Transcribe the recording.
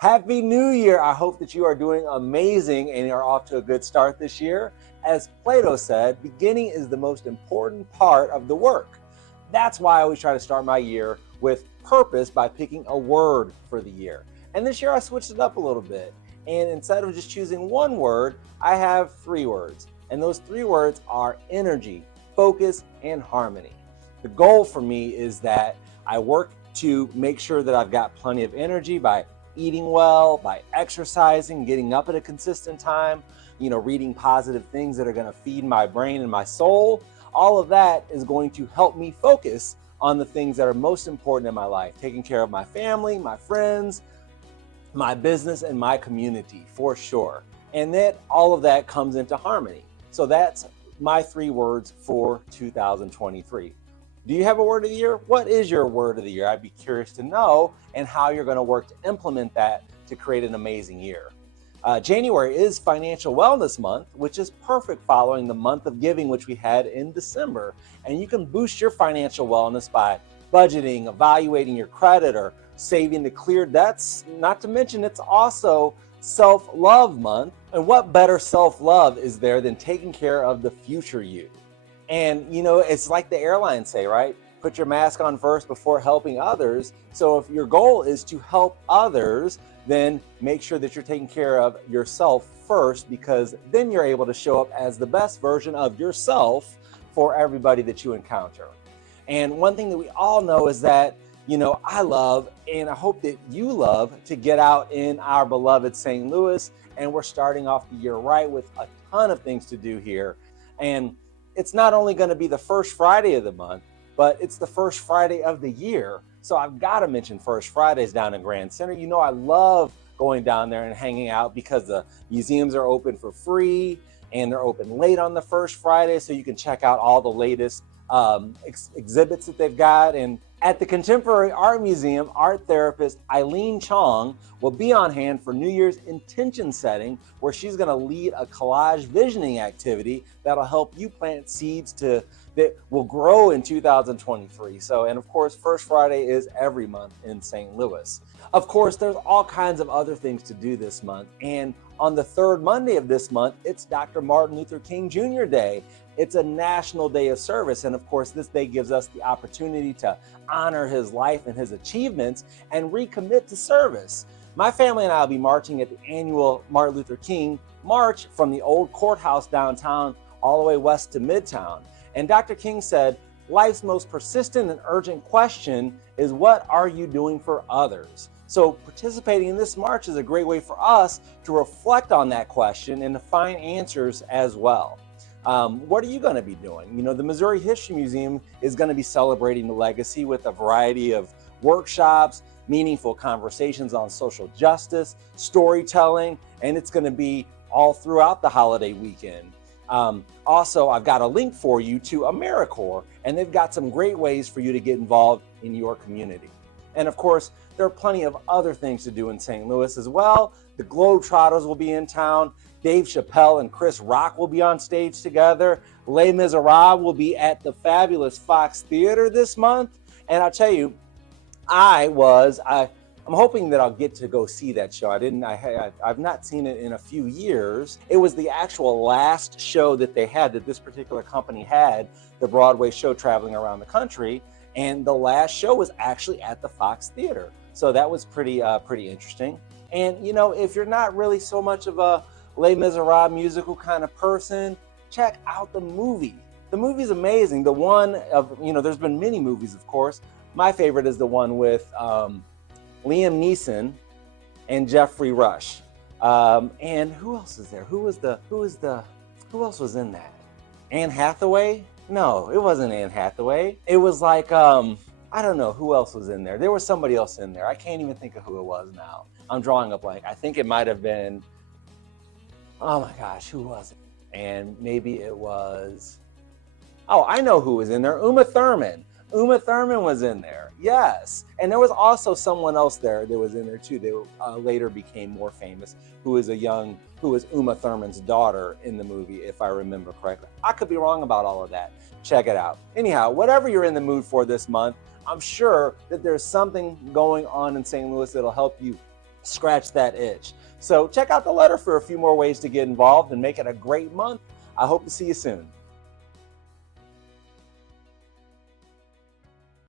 Happy New Year! I hope that you are doing amazing and are off to a good start this year. As Plato said, beginning is the most important part of the work. That's why I always try to start my year with purpose by picking a word for the year. And this year I switched it up a little bit. And instead of just choosing one word, I have three words. And those three words are energy, focus, and harmony. The goal for me is that I work to make sure that I've got plenty of energy by eating well, by exercising, getting up at a consistent time, reading positive things that are going to feed my brain and my soul. All of that is going to help me focus on the things that are most important in my life, taking care of my family, my friends, my business, and my community for sure. And then all of that comes into harmony. So that's my three words for 2023. Do you have a word of the year? What is your word of the year? I'd be curious to know, and how you're going to work to implement that to create an amazing year. January is Financial Wellness Month, which is perfect following the month of giving, which we had in December. And you can boost your financial wellness by budgeting, evaluating your credit, or saving to clear debts. Not to mention, it's also Self-Love Month. And what better self-love is there than taking care of the future you? And, it's like the airlines say, right? Put your mask on first before helping others. So if your goal is to help others, then make sure that you're taking care of yourself first, because then you're able to show up as the best version of yourself for everybody that you encounter. And one thing that we all know is that, I love, and I hope that you love, to get out in our beloved St. Louis. And we're starting off the year right with a ton of things to do here. And it's not only going to be the first Friday of the month, but it's the first Friday of the year. So I've got to mention First Fridays down in Grand Center. I love going down there and hanging out because the museums are open for free and they're open late on the first Friday. So you can check out all the latest exhibits that they've got. And at the Contemporary Art Museum, art therapist Eileen Chong will be on hand for New Year's intention setting, where she's going to lead a collage visioning activity that'll help you plant seeds that will grow in 2023. So, and of course, First Friday is every month in St. Louis. Of course, there's all kinds of other things to do this month. And on the third Monday of this month, it's Dr. Martin Luther King Jr. Day. It's a national day of service. And of course, this day gives us the opportunity to honor his life and his achievements and recommit to service. My family and I will be marching at the annual Martin Luther King March from the old courthouse downtown all the way west to Midtown. And Dr. King said, life's most persistent and urgent question is, what are you doing for others? So participating in this march is a great way for us to reflect on that question and to find answers as well. What are you going to be doing? The Missouri History Museum is going to be celebrating the legacy with a variety of workshops, meaningful conversations on social justice, storytelling, and it's going to be all throughout the holiday weekend. Also, I've got a link for you to AmeriCorps, and they've got some great ways for you to get involved in your community. And of course, there are plenty of other things to do in St. Louis as well. The Globetrotters will be in town. Dave Chappelle and Chris Rock will be on stage together. Les Miserables will be at the fabulous Fox Theater this month. And I'll tell you, I'm hoping that I'll get to go see that show. I've not seen it in a few years. It was the actual last show that they had, that this particular company had, the Broadway show traveling around the country. And the last show was actually at the Fox Theater. So that was pretty interesting. And, if you're not really so much of a Les Miserables musical kind of person, check out the movie. The movie's amazing. The one of, there's been many movies, of course. My favorite is the one with Liam Neeson and Jeffrey Rush. And who else is there? Who else was in that? Anne Hathaway? No, it wasn't Anne Hathaway. It was like, I don't know who else was in there. There was somebody else in there. I can't even think of who it was now. I'm drawing a blank. I think it might have been, oh my gosh, who was it? And maybe it was, oh, I know who was in there. Uma Thurman. Uma Thurman was in there, yes. And there was also someone else there that was in there too, that later became more famous, who was Uma Thurman's daughter in the movie, if I remember correctly. I could be wrong about all of that. Check it out. Anyhow, whatever you're in the mood for this month, I'm sure that there's something going on in St. Louis that'll help you scratch that itch. So check out the letter for a few more ways to get involved and make it a great month. I hope to see you soon.